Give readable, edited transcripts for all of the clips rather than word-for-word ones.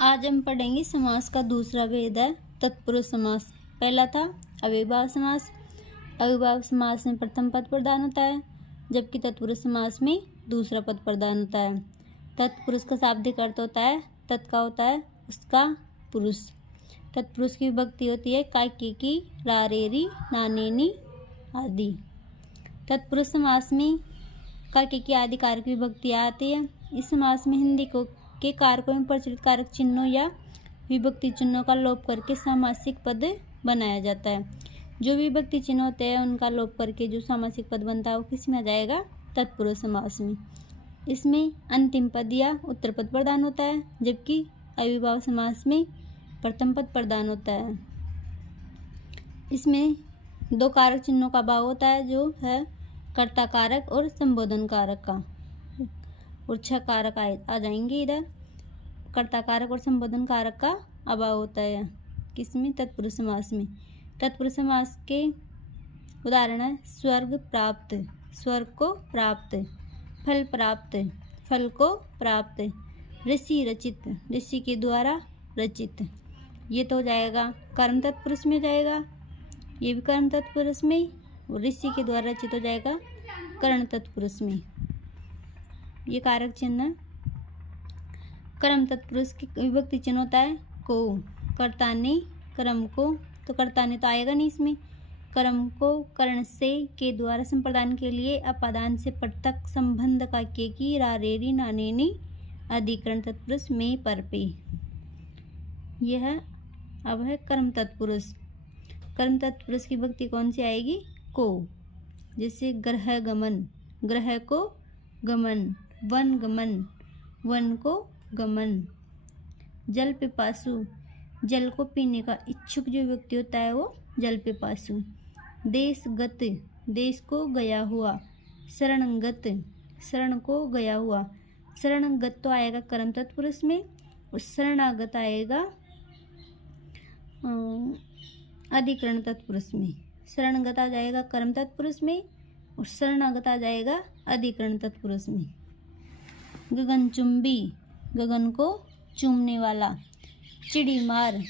आज हम पढ़ेंगे समास का दूसरा भेद है तत्पुरुष समास। पहला था अव्ययीभाव समास। अव्ययीभाव समास में प्रथम पद प्रधान होता है, जबकि तत्पुरुष समास में दूसरा पद प्रधान होता है। तत्पुरुष का शाब्दिक अर्थ होता है तत् का होता है उसका पुरुष। तत्पुरुष की विभक्ति होती है कायकेकी, रारेरी, नानेनी आदि। तत्पुरुष समास में कायकेकी आदि कारक की विभक्तियाँ आती है। इस समास में हिंदी के कारकों में प्रचलित कारक चिन्हों या विभक्ति चिन्हों का लोप करके सामासिक पद बनाया जाता है। जो विभक्ति चिन्ह होते हैं उनका लोप करके जो सामासिक पद बनता है वो किस में आ जाएगा? तत्पुरुष समास में। इसमें अंतिम पद या उत्तर पद प्रदान होता है, जबकि अव्ययीभाव समास में प्रथम पद प्रदान होता है। इसमें दो कारक चिन्हों का अभाव होता है, जो है कर्ता कारक और संबोधन कारक का, और 6 कारक आ जाएंगे इधर। कर्ता कारक और संबोधन कारक का अभाव होता है किसमें? तत्पुरुष समास में। तत्पुरुष समास के उदाहरण है स्वर्ग प्राप्त, स्वर्ग को प्राप्त, फल प्राप्त, फल को प्राप्त, ऋषि रचित, ऋषि के द्वारा रचित। ये तो हो जाएगा कर्म तत्पुरुष में जाएगा, ये भी कर्म तत्पुरुष में, और ऋषि के द्वारा रचित हो जाएगा कर्ण तत्पुरुष में। ये कारक चिन्ह। कर्म तत्पुरुष की विभक्ति चिन्ह होता है को, कर्ता ने कर्म को, तो कर्ता ने तो आएगा नहीं इसमें। कर्म को कर्ण से के द्वारा संप्रदान के लिए अपादान से पृथक संबंध का की, रारेरी, नानेनी अधिकरण तत्पुरुष में पर पे। यह है अब है कर्म तत्पुरुष। कर्म तत्पुरुष की विभक्ति कौन सी आएगी? को। जैसे ग्रह गमन, ग्रह को गमन, वन गमन, वन को गमन। जल पिपासु, जल को पीने का इच्छुक जो व्यक्ति होता है वो जल पिपासु। देशगत, देश को गया हुआ। शरणगत, शरण को गया हुआ। शरणगत तो आएगा कर्म तत्पुरुष में, और शरणागत आएगा अधिकरण तत्पुरुष में। शरणगत आ जाएगा कर्म तत्पुरुष में, और शरणागत आ जाएगा अधिकरण तत्पुरुष में। गगनचुंबी, गगन को चूमने वाला। चिड़ी मार,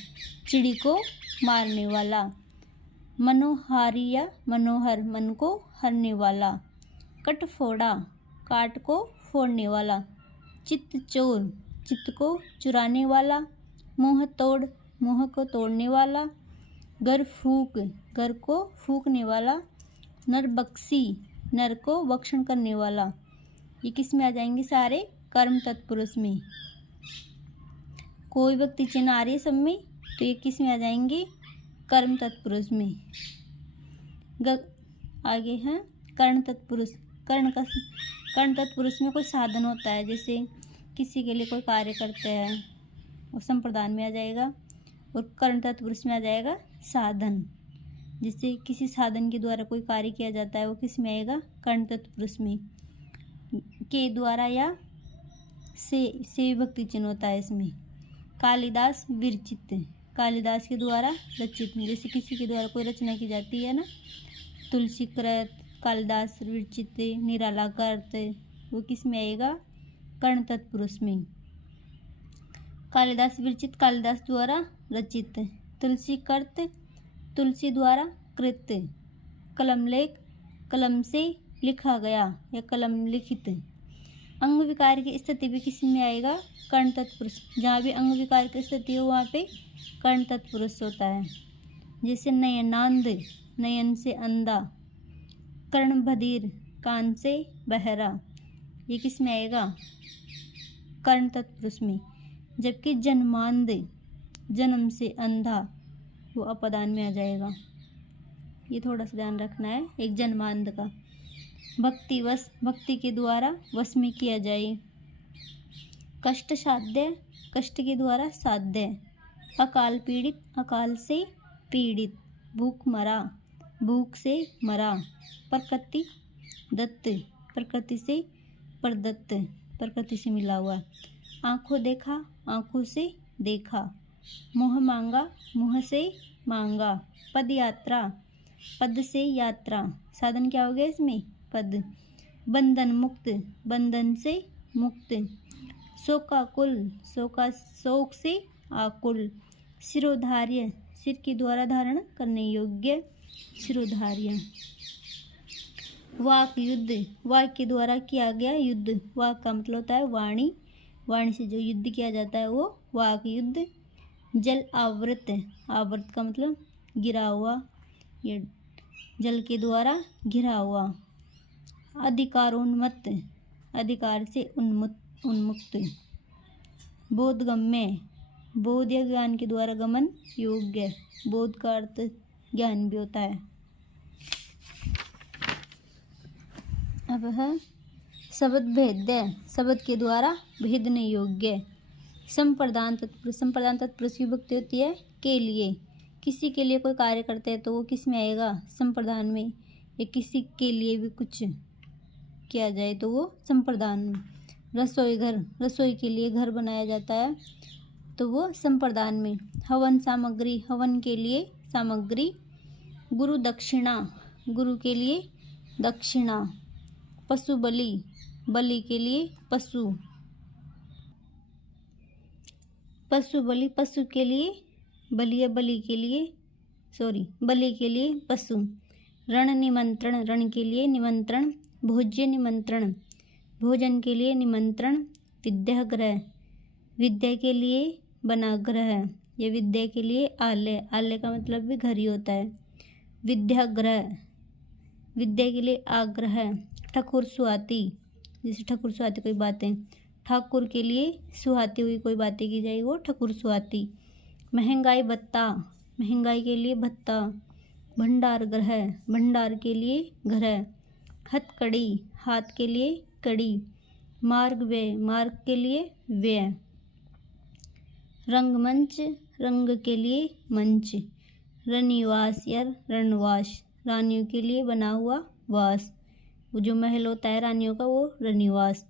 चिड़ी को मारने वाला। मनोहारी या मनोहर, मन को हरने वाला। कटफोड़ा, काट को फोड़ने वाला। चित्त चोर, चित्त को चुराने वाला। मुँह तोड़, मुँह को तोड़ने वाला। घर फूक, घर को फूकने वाला। नरबक्सी, नर को भक्षण करने वाला। ये किस में आ जाएंगे? सारे कर्म तत्पुरुष में। कोई व्यक्ति चिन्ह आ रही है सब में, तो ये किस में आ जाएंगे? कर्म तत्पुरुष में। आगे है कर्ण तत्पुरुष। कर्ण तत्पुरुष में कोई साधन होता है, जैसे किसी के लिए कोई कार्य करते हैं वो संप्रदान में आ जाएगा, और कर्ण तत्पुरुष में आ जाएगा साधन। जिससे किसी साधन के द्वारा कोई कार्य किया जाता है वो किस में आएगा? कर्ण तत्पुरुष में। के द्वारा या से विभक्ति चिन्ह होता है इसमें। कालिदास विरचित, कालिदास के द्वारा रचित, जैसे किसी के द्वारा कोई रचना की जाती है ना, तुलसी कृत, कालिदास विरचित, निराला कृत, वो किस में आएगा? कर्ण तत्पुरुष में। कालिदास विरचित, कालिदास द्वारा रचित। तुलसी कृत, तुलसी द्वारा कृत। कलम लेख, कलम से लिखा गया या कलम लिखित। अंग विकार की स्थिति भी किस में आएगा? कर्ण तत्पुरुष। जहाँ भी अंग विकार की स्थिति हो वहाँ पे कर्ण तत्पुरुष होता है। जैसे नयनांध, नयन से अंधा। कर्ण बधिर, कान से बहरा, ये किस में आएगा? कर्ण तत्पुरुष में। जबकि जन्मांध, जन्म से अंधा, वो अपदान में आ जाएगा। ये थोड़ा सा ध्यान रखना है एक जन्मांध का। भक्ति वश, भक्ति के द्वारा वश में किया जाए। कष्ट साध्य, कष्ट के द्वारा साध्य। अकाल पीड़ित, अकाल से पीड़ित। भूख मरा, भूख से मरा। प्रकृति दत्त, प्रकृति से प्रदत्त, प्रकृति से मिला हुआ। आंखों देखा, आंखों से देखा। मुँह मांगा, मुँह से मांगा। पद यात्रा, पद से यात्रा। साधन क्या हो गया इसमें? पद। बंधन मुक्त, बंधन से मुक्त। शोकाकुल, शोक से आकुल। शिरोधार्य, सिर के द्वारा धारण करने योग्य, शिरोधार्य। वाक युद्ध, वाक के द्वारा किया गया युद्ध। वाक का मतलब होता है वाणी, वाणी से जो युद्ध किया जाता है वो वाक युद्ध। जल आवृत, आवृत का मतलब गिरा हुआ, ये जल के द्वारा घिरा हुआ। अधिकारोन्मत्त, अधिकार से उन्मुक्त। बोधगम्य, बोध या ज्ञान के द्वारा गमन योग्य। बोध का अर्थ ज्ञान भी होता है। अब है शब्द भेद्य, शब्द के द्वारा भेदने योग्य। संप्रदान तत्पुरुष, संप्रदान तत्पुरुष की विभक्ति होती है के लिए। किसी के लिए कोई कार्य करते हैं तो वो किस में आएगा, संप्रदान में। या किसी के लिए भी कुछ किया जाए तो वो संप्रदान में। रसोई घर, रसोई के लिए घर बनाया जाता है तो वो संप्रदान में। हवन सामग्री, हवन के लिए सामग्री। गुरु दक्षिणा, गुरु के लिए दक्षिणा। पशु बलि, बलि के लिए पशु। पशु बलि, पशु के लिए बलि या बलि के लिए बलि के लिए पशु। रण निमंत्रण, रण के लिए निमंत्रण। भोज्य निमंत्रण, भोजन के लिए निमंत्रण। विद्यागृह, विद्या के लिए बनागृह या विद्या के लिए आलय, आलय का मतलब भी घर ही होता है। विद्यागृह, विद्या के लिए आग्रह। ठकुर सुहाती, जैसे ठकुर सुहाती कोई बातें, ठाकुर के लिए सुहाती हुई कोई बातें की जाए वो ठकुर सुहाती। महंगाई भत्ता, महंगाई के लिए भत्ता। भंडार गृह, भंडार के लिए घर। हथकड़ी, हाथ के लिए कड़ी। मार्ग व्यय, मार्ग के लिए व्यय। रंगमंच, रंग के लिए मंच। रनिवास या रणवास, रानियों के लिए बना हुआ वास। वो जो महल होता है रानियों का वो रनिवास।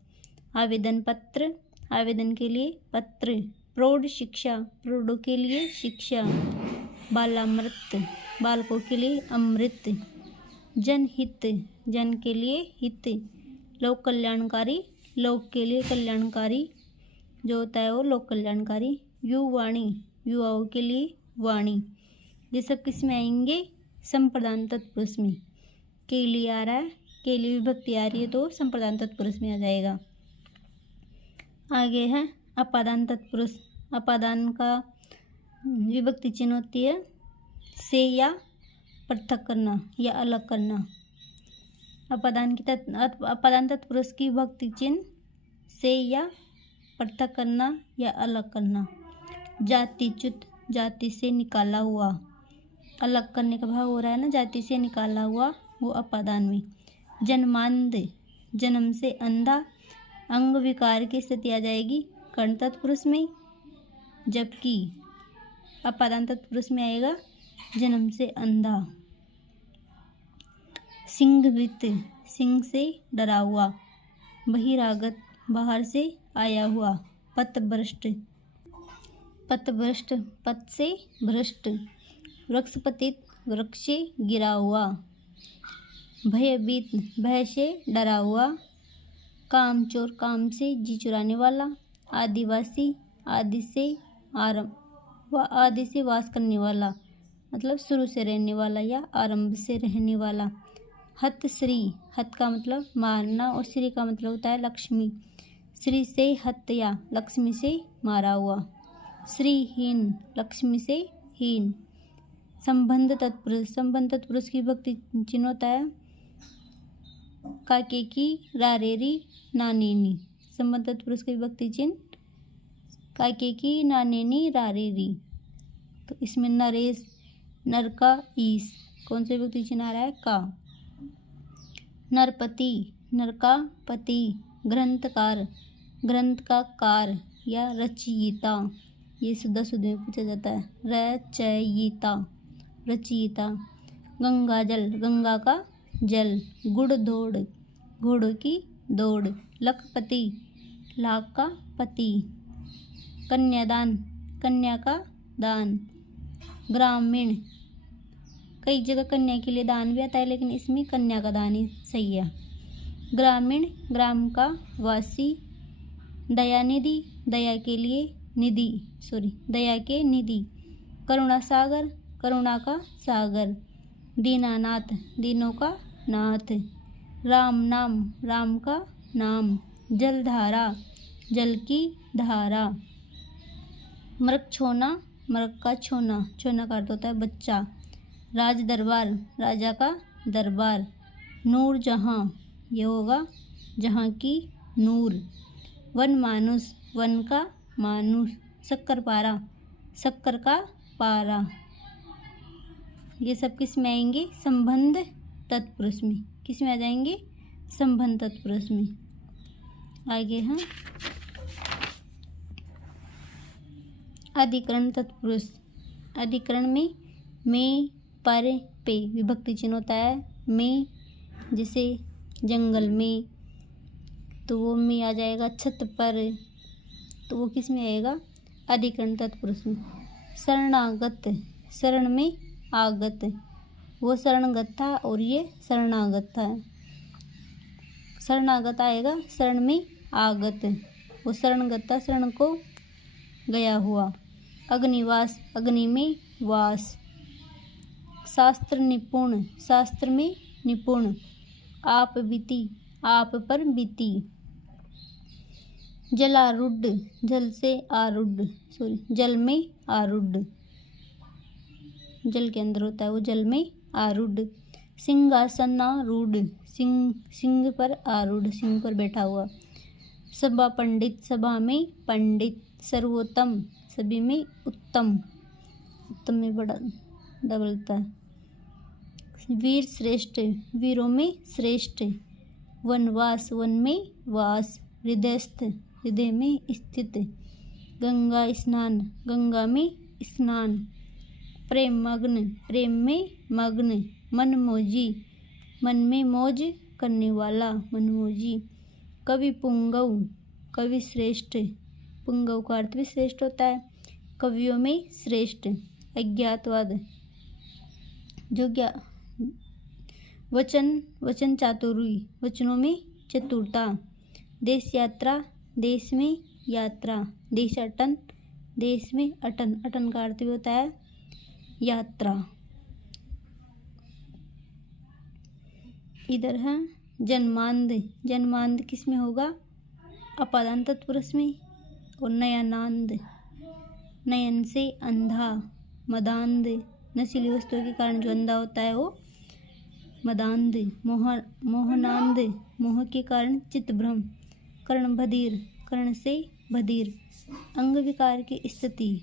आवेदन पत्र, आवेदन के लिए पत्र। प्रौढ़ शिक्षा, प्रौढ़ों के लिए शिक्षा। बालामृत, बालकों के लिए अमृत। जनहित, जन के लिए हित। लोक कल्याणकारी, लोक के लिए कल्याणकारी जो होता है वो लोक कल्याणकारी। युवाणी, युवाओं के लिए वाणी। ये सब किस में आएंगे, संप्रदान तत्पुरुष में। के लिए आ रहा है, के लिए विभक्ति आ रही है तो संप्रदान तत्पुरुष में आ जाएगा। आगे है अपादान तत्पुरुष। अपादान का विभक्ति चिन्ह होती है से या पृथक करना या अलग करना। अपादान तत्पुरुष की विभक्ति चिन्ह से या पृथक करना या अलग करना। जातिच्युत, जाति से निकाला हुआ, अलग करने का भाव हो रहा है ना, जाति से निकाला हुआ वो अपादान में। जन्मांध, जन्म से अंधा, अंग विकार की स्थिति आ जाएगी कर्ण तत्पुरुष में, जबकि अपादान तत्पुरुष में आएगा जन्म से अंधा। सिंहवित, सिंह से डरा हुआ। बहिरागत, बाहर से आया हुआ। पथभ्रष्ट, पथभ्रष्ट पथ से भ्रष्ट। वृक्षपतित, वृक्ष से गिरा हुआ। भयभीत, भय से डरा हुआ। कामचोर, काम से जी चुराने वाला। आदिवासी, आदि से आदि से वास करने वाला, मतलब शुरू से रहने वाला या आरंभ से रहने वाला। हतश्री, हत का मतलब मारना और श्री का मतलब होता है लक्ष्मी। श्री से हत्या, लक्ष्मी से मारा हुआ। श्रीहीन, लक्ष्मी से हीन। संबंध तत्पुरुष, संबंध तत्पुरुष की विभक्ति चिन्ह होता है काके की, रारेरी, नानेनी। संबंध तत्पुरुष की विभक्ति चिन्ह काके की, नानेनी, रारेरी। तो इसमें नरेश, नर का ईस, कौन से विभक्ति चिन्ह आ रहा है, का। नरपति, नर का पति। ग्रंथकार, ग्रंथ का कार या रचयिता, ये शुद्ध में पूछा जाता है। रचयिता, रचयिता। गंगा जल, गंगा का जल। गुड़ दौड़, घोड़ों की दौड़। लखपति, लाख का पति। कन्यादान, कन्या का दान। ग्रामीण, कई जगह कन्या के लिए दान भी आता है लेकिन इसमें कन्या का दान ही सही है। ग्रामीण, ग्राम का वासी। दयानिधि, दया के लिए निधि, दया के निधि। करुणा सागर, करुणा का सागर। दीनानाथ, दीनों का नाथ। राम नाम, राम का नाम। जलधारा, जल की धारा। मृग छोना, मृग का छोना, छोना का अर्थ होता है बच्चा। राज दरबार, राजा का दरबार। नूर जहाँ, ये होगा जहाँ की नूर। वन मानुष, वन का मानुष। शक्कर पारा, शक्कर का पारा। ये सब किस में आएंगे? संबंध तत्पुरुष में। किस में आ जाएंगे? संबंध तत्पुरुष में। आगे हैं अधिकरण तत्पुरुष। अधिकरण में पर पे विभक्ति चिन्ह होता है। में जैसे जंगल में, तो वो में आ जाएगा। छत पर, तो वो किस में आएगा? अधिकरण तत्पुरुष में। शरणागत, शरण में आगत, वो शरणगत था और ये शरणागत था। शरणागत आएगा शरण में आगत, वो शरणगत था, शरण को गया हुआ। अग्निवास, अग्नि में वास। शास्त्र निपुण, शास्त्र में निपुण। आप बीती, आप पर बीती। जलारूढ़, जल से आरूढ़, जल में आरूढ़, जल के अंदर होता है वो, जल में आरूढ़। सिंहासनारूढ़, सिंह पर आरूढ़, सिंह पर बैठा हुआ। सभा पंडित, सभा में पंडित। सर्वोत्तम, सभी में उत्तम, उत्तम में बड़ा डबलता है। वीर श्रेष्ठ, वीरों में श्रेष्ठ। वनवास, वन में वास। हृदयस्थ, हृदय में स्थित। गंगा स्नान, गंगा में स्नान। प्रेम मग्न, प्रेम में मग्न। मनमोजी, मन में मौज करने वाला, मनमोजी। कवि पुंगव, कवि श्रेष्ठ, पुंगव का अर्थ भी श्रेष्ठ होता है, कवियों में श्रेष्ठ। अज्ञातवाद, जो वचन, वचन चातुर्य, वचनों में चतुरता। देश यात्रा, देश में यात्रा। देश अटन, देश में अटन, अटन का अर्थ भी होता है यात्रा। इधर है जन्मांध, जन्मांध किस में होगा? अपादान तत्पुरुष में। और नयनांध, नयन से अंधा। मदांध, नशीली वस्तुओं के कारण जो अंधा होता है वो मदांध। मोहनांध, मोह के कारण चित्तभ्रम। कर्ण बधिर, कर्ण से बधिर। अंग विकार की स्थिति।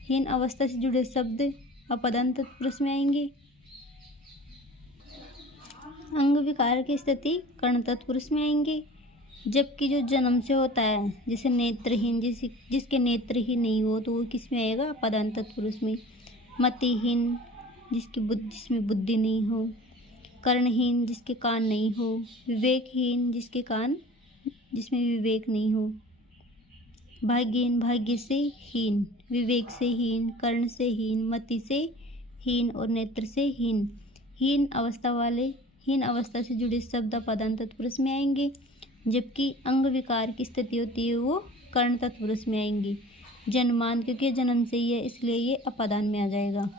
हीन अवस्था से जुड़े शब्द अपादान तत्पुरुष में आएंगे। अंग विकार की स्थिति कर्ण तत्पुरुष में आएंगे। जबकि जो जन्म से होता है, जैसे नेत्रहीन, जिसके नेत्र ही नहीं हो, तो वो किस में आएगा? अपादान तत्पुरुष में। मतिहीन, जिसमें बुद्धि नहीं हो। कर्णहीन, जिसके कान नहीं हो। विवेकहीन, जिसमें विवेक नहीं हो। भाग्यहीन, भाग्य से हीन। विवेक से हीन, कर्ण से हीन, मति से हीन और नेत्र से हीन। हीन अवस्था से जुड़े शब्द अपादान तत्पुरुष में आएंगे। जबकि अंग विकार की स्थिति होती है वो कर्ण तत्पुरुष में आएंगी। जन्मान, क्योंकि जन्म से ही है इसलिए ये अपादान में आ जाएगा।